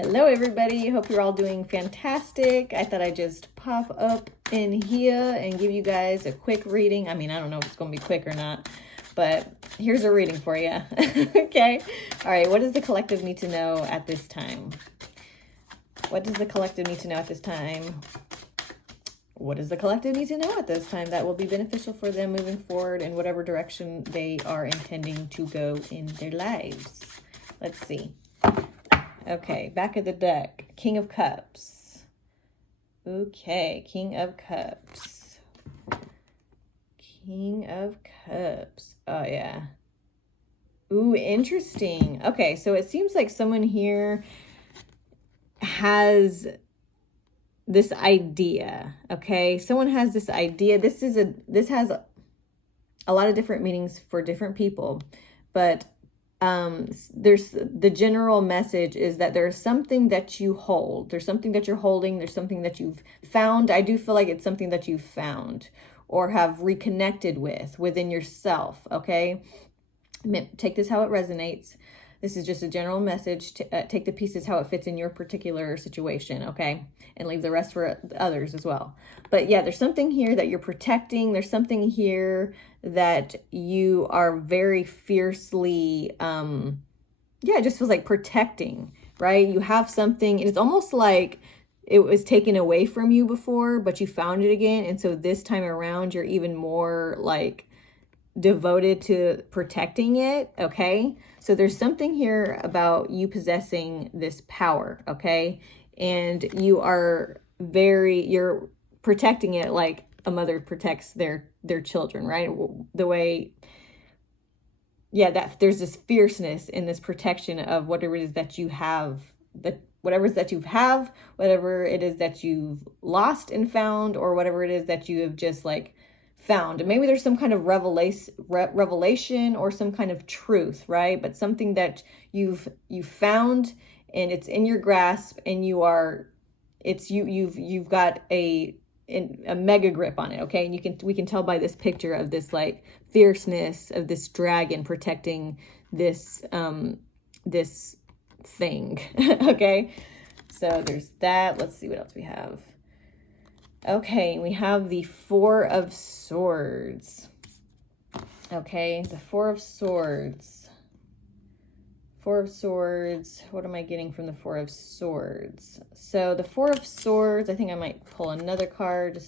Hello everybody, hope you're all doing fantastic. I thought I'd just pop up in here and give you guys a quick reading. I mean, I don't know if it's going to be quick or not, but here's a reading for you. Okay, all right, what does the collective need to know at this time? What does the collective need to know at this time? What does the collective need to know at this time that will be beneficial for them moving forward in whatever direction they are intending to go in their lives? Let's see. Okay, back of the deck, King of Cups. Okay, King of Cups. King of Cups. Oh, yeah. Ooh, interesting. Okay, so it seems like someone here has this idea, okay? Someone has this idea. This has a lot of different meanings for different people, but there's the general message is that there's something that you hold. There's something that you're holding. There's something that you've found. I do feel like it's something that you've found or have reconnected with within yourself. Okay. Take this how it resonates. This is just a general message. Take the pieces how it fits in your particular situation, okay? And leave the rest for others as well. But yeah, there's something here that you're protecting. There's something here that you are very fiercely, it just feels like protecting, right? You have something, and it's almost like it was taken away from you before, but you found it again. And so this time around, you're even more like devoted to protecting it, okay? So there's something here about you possessing this power, okay? And you're protecting it like a mother protects their children, right? The way, that there's this fierceness in this protection of whatever it is that you have, whatever it is that you have, whatever it is that you've lost and found, or whatever it is that you have just like found. And maybe there's some kind of revelation or some kind of truth, right? But something that you've found and it's in your grasp, and you've got a mega grip on it, okay? And we can tell by this picture of this like fierceness of this dragon protecting this this thing. Okay, so there's that. Let's see what else we have. Okay, we have the Four of Swords. Okay, the Four of Swords. Four of Swords. What am I getting from the Four of Swords? So the Four of Swords, I think I might pull another card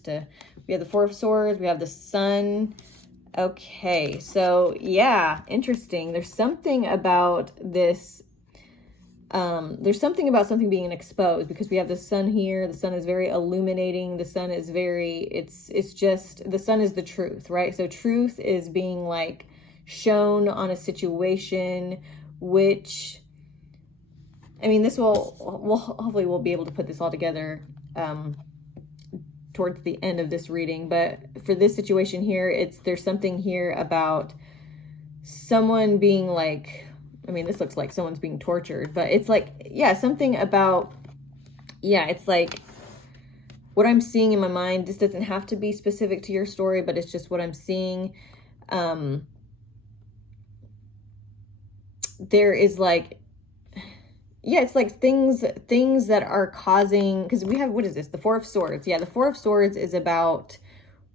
we have the Four of Swords, we have the Sun. Okay, so yeah, interesting. There's something about this. There's something about something being exposed, because we have the sun here. The sun is very illuminating. The sun is it's just, the sun is the truth, right? So truth is being like shown on a situation, which, I mean, this hopefully we'll be able to put this all together, towards the end of this reading. But for this situation here, there's something here about someone being like, I mean, this looks like someone's being tortured, but it's like, something about, it's like what I'm seeing in my mind. This doesn't have to be specific to your story, but it's just what I'm seeing. There is like, it's like things that are causing, because we have, what is this? The Four of Swords. Yeah, the Four of Swords is about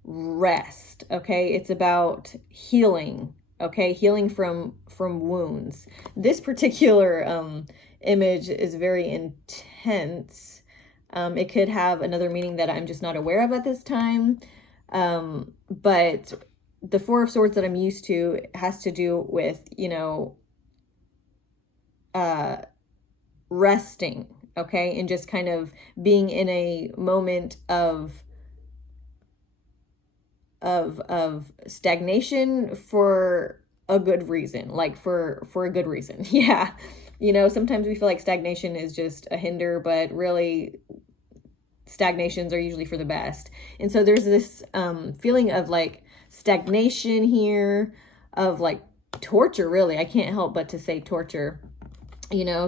rest, okay? It's about healing. Okay, healing from wounds. This particular image is very intense. It could have another meaning that I'm just not aware of at this time. But the Four of Swords that I'm used to has to do with, resting, okay? And just kind of being in a moment of stagnation for a good reason, like for a good reason. Yeah. Sometimes we feel like stagnation is just a hinder, but really stagnations are usually for the best. And so there's this feeling of like stagnation here, of like torture, really. I can't help but to say torture.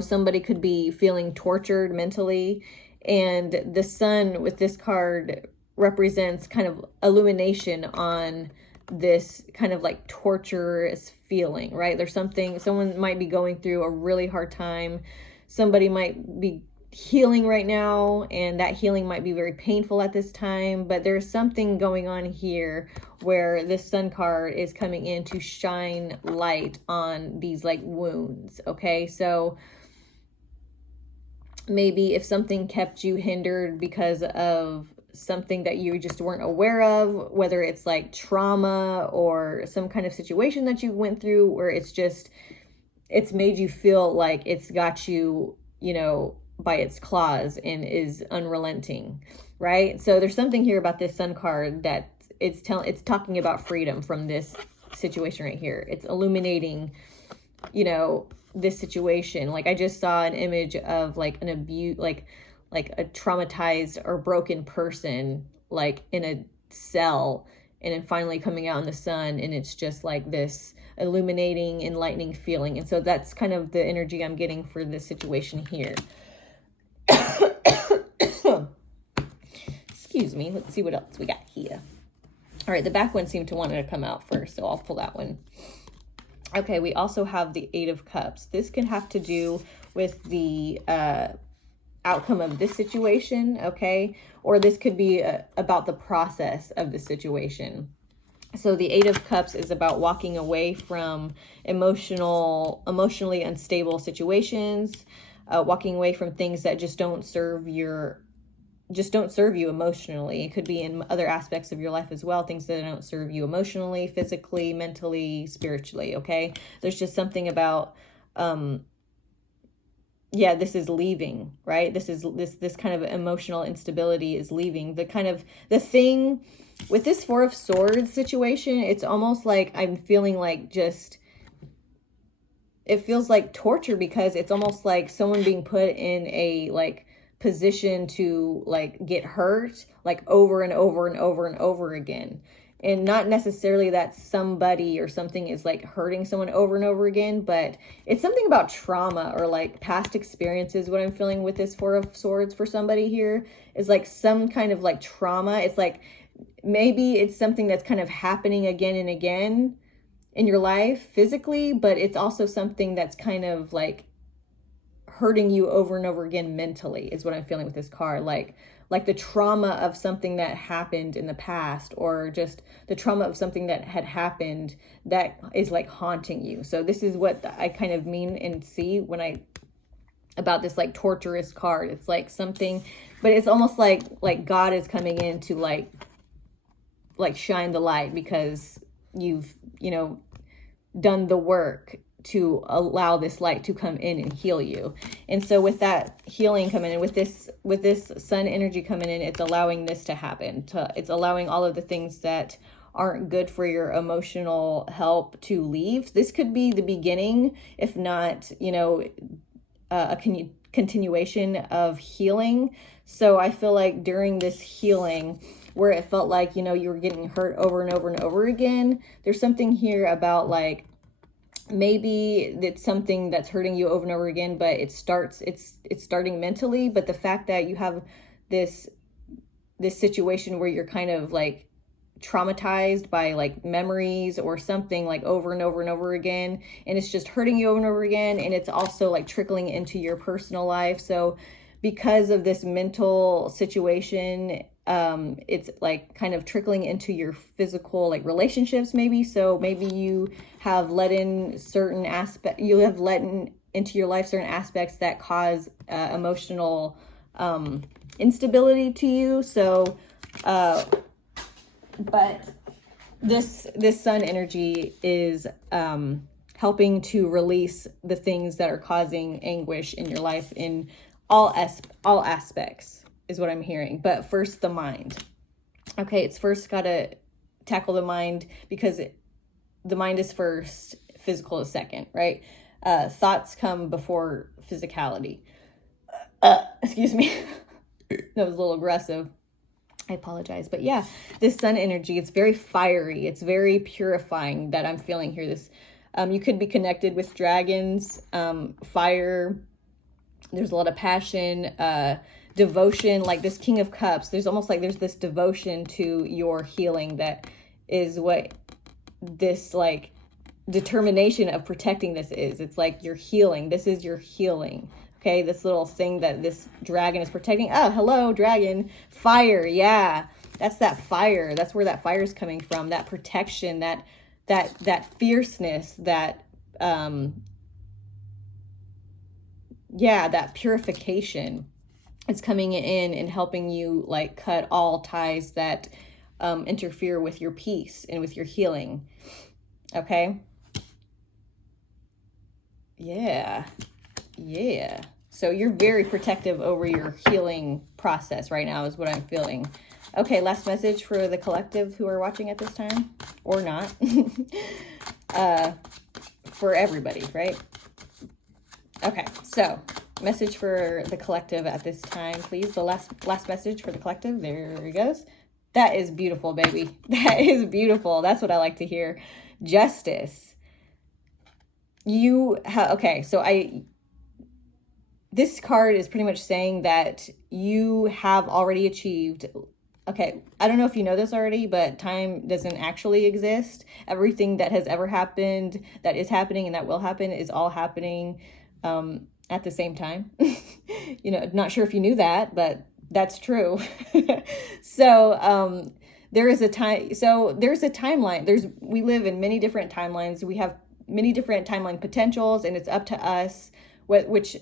Somebody could be feeling tortured mentally, and the sun with this card represents kind of illumination on this kind of like torturous feeling, right? Someone might be going through a really hard time. Somebody might be healing right now, and that healing might be very painful at this time, but there's something going on here where this Sun card is coming in to shine light on these like wounds. Okay, so maybe if something kept you hindered because of something that you just weren't aware of, whether it's like trauma or some kind of situation that you went through where it's made you feel like it's got you, you know, by its claws and is unrelenting, right? So there's something here about this Sun card that it's talking about freedom from this situation right here. It's illuminating, you know, this situation. Like I just saw an image of like an abuse, like a traumatized or broken person, like in a cell, and then finally coming out in the sun, and it's just like this illuminating, enlightening feeling. And so that's kind of the energy I'm getting for this situation here. Excuse me. Let's see what else we got here. All right, the back one seemed to want to come out first, so I'll pull that one. Okay, we also have the Eight of Cups. This can have to do with the outcome of this situation, okay? Or this could be about the process of the situation. So the Eight of Cups is about walking away from emotionally unstable situations, walking away from things that just don't serve you emotionally. It could be in other aspects of your life as well, things that don't serve you emotionally, physically, mentally, spiritually, okay? There's just something about this is leaving, right? This kind of emotional instability is leaving. The thing with this Four of Swords situation, it's almost like I'm feeling like it feels like torture, because it's almost like someone being put in a like position to like get hurt like over and over and over and over again. And not necessarily that somebody or something is like hurting someone over and over again, but it's something about trauma or like past experiences. What I'm feeling with this Four of Swords for somebody here is like some kind of like trauma. It's like maybe it's something that's kind of happening again and again in your life physically, but it's also something that's kind of like hurting you over and over again mentally is what I'm feeling with this card. Like the trauma of something that happened in the past, or just the trauma of something that had happened that is like haunting you. So this is what I kind of mean and see when about this like torturous card. It's like something, but it's almost like God is coming in to like shine the light, because you've, you know, done the work to allow this light to come in and heal you. And so with that healing coming in, with this sun energy coming in, it's allowing this to happen. It's allowing all of the things that aren't good for your emotional health to leave. This could be the beginning, if not, you know, a continuation of healing. So I feel like during this healing, where it felt like, you know, you were getting hurt over and over and over again, there's something here about like, maybe it's something that's hurting you over and over again, but it's starting mentally. But the fact that you have this situation where you're kind of like traumatized by like memories or something like over and over and over again, and it's just hurting you over and over again, and it's also like trickling into your personal life. So because of this mental situation, it's like kind of trickling into your physical like relationships maybe. So maybe you have let in certain aspects, into your life certain aspects that cause emotional instability to you. So but this sun energy is helping to release the things that are causing anguish in your life in all aspects is what I'm hearing. But first, the mind. Okay, it's first got to tackle the mind, because the mind is first, physical is second, right? Thoughts come before physicality. Excuse me. That was a little aggressive. I apologize. But yeah, this sun energy, it's very fiery. It's very purifying that I'm feeling here. This, you could be connected with dragons, fire. There's a lot of passion, devotion, like this King of Cups. There's almost like there's this devotion to your healing that is what this like determination of protecting this is. It's like your healing. This is your healing. Okay, this little thing that this dragon is protecting. Oh, hello, dragon. Fire, yeah. That's that fire. That's where that fire is coming from. That protection, that fierceness, that yeah, that purification. It's coming in and helping you like cut all ties that interfere with your peace and with your healing. Okay. Yeah. Yeah. So you're very protective over your healing process right now is what I'm feeling. Okay, last message for the collective who are watching at this time, or not. For everybody, right? Okay, so message for the collective at this time, please. The last message for the collective. There it goes. That is beautiful, baby. That is beautiful. That's what I like to hear. Justice. Okay, so this card is pretty much saying that you have already achieved. Okay, I don't know if you know this already, but time doesn't actually exist. Everything that has ever happened, that is happening, and that will happen is all happening at the same time. You know, not sure if you knew that, but that's true. So there is a time. So there's a timeline. We live in many different timelines. We have many different timeline potentials, and it's up to us which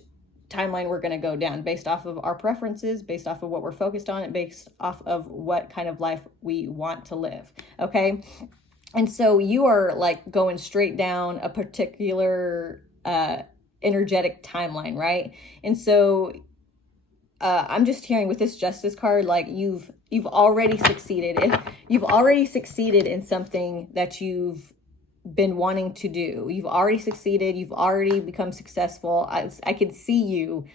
timeline we're going to go down based off of our preferences, based off of what we're focused on, and based off of what kind of life we want to live. Okay. And so you are like going straight down a particular energetic timeline, right? And so I'm just hearing with this justice card, like you've already succeeded. If you've already succeeded in something that you've been wanting to do, you've already succeeded, you've already become successful. I could see you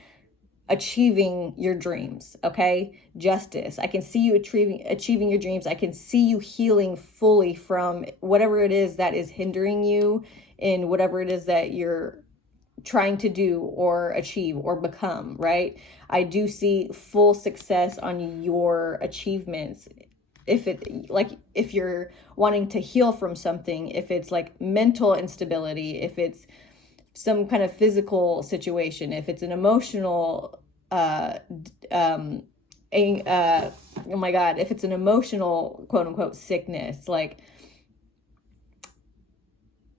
achieving your dreams. Okay, justice. I can see you achieving your dreams. I can see you healing fully from whatever it is that is hindering you in whatever it is that you're trying to do or achieve or become, right? I do see full success on your achievements. If you're wanting to heal from something, if it's like mental instability, if it's some kind of physical situation, if it's an emotional oh my God, if it's an emotional quote unquote sickness, like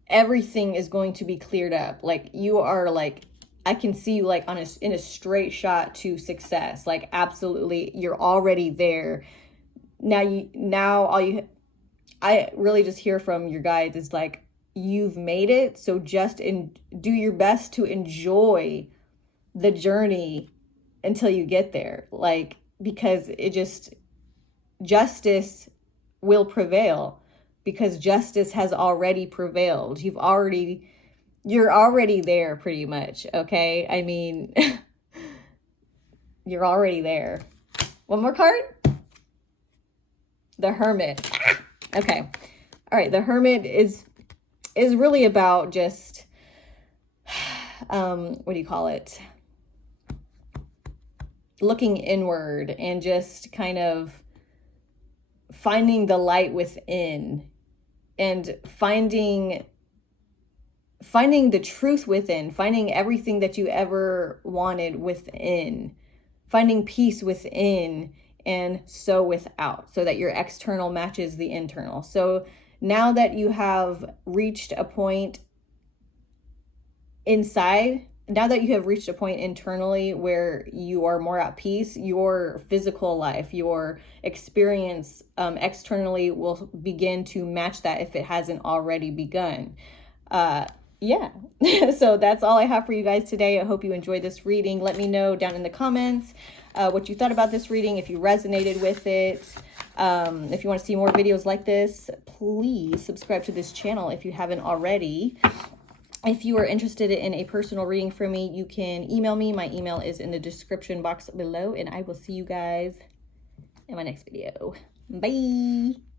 everything is going to be cleared up. Like you are like, I can see you like in a straight shot to success. Like absolutely, you're already there. I really just hear from your guides is like, you've made it. So just do your best to enjoy the journey until you get there. Like, because justice will prevail, because justice has already prevailed. You're already there pretty much. Okay. I mean, you're already there. One more card. The Hermit. Okay. All right. The Hermit is really about just, what do you call it? Looking inward and just kind of finding the light within and finding the truth within, finding everything that you ever wanted within, finding peace within and so without, so that your external matches the internal. So now that you have reached a point internally where you are more at peace, your physical life, your experience externally will begin to match that if it hasn't already begun. Yeah. So that's all I have for you guys today. I hope you enjoyed this reading. Let me know down in the comments what you thought about this reading, if you resonated with it. If you want to see more videos like this, please subscribe to this channel if you haven't already. If you are interested in a personal reading from me, you can email me. My email is in the description box below, and I will see you guys in my next video. Bye.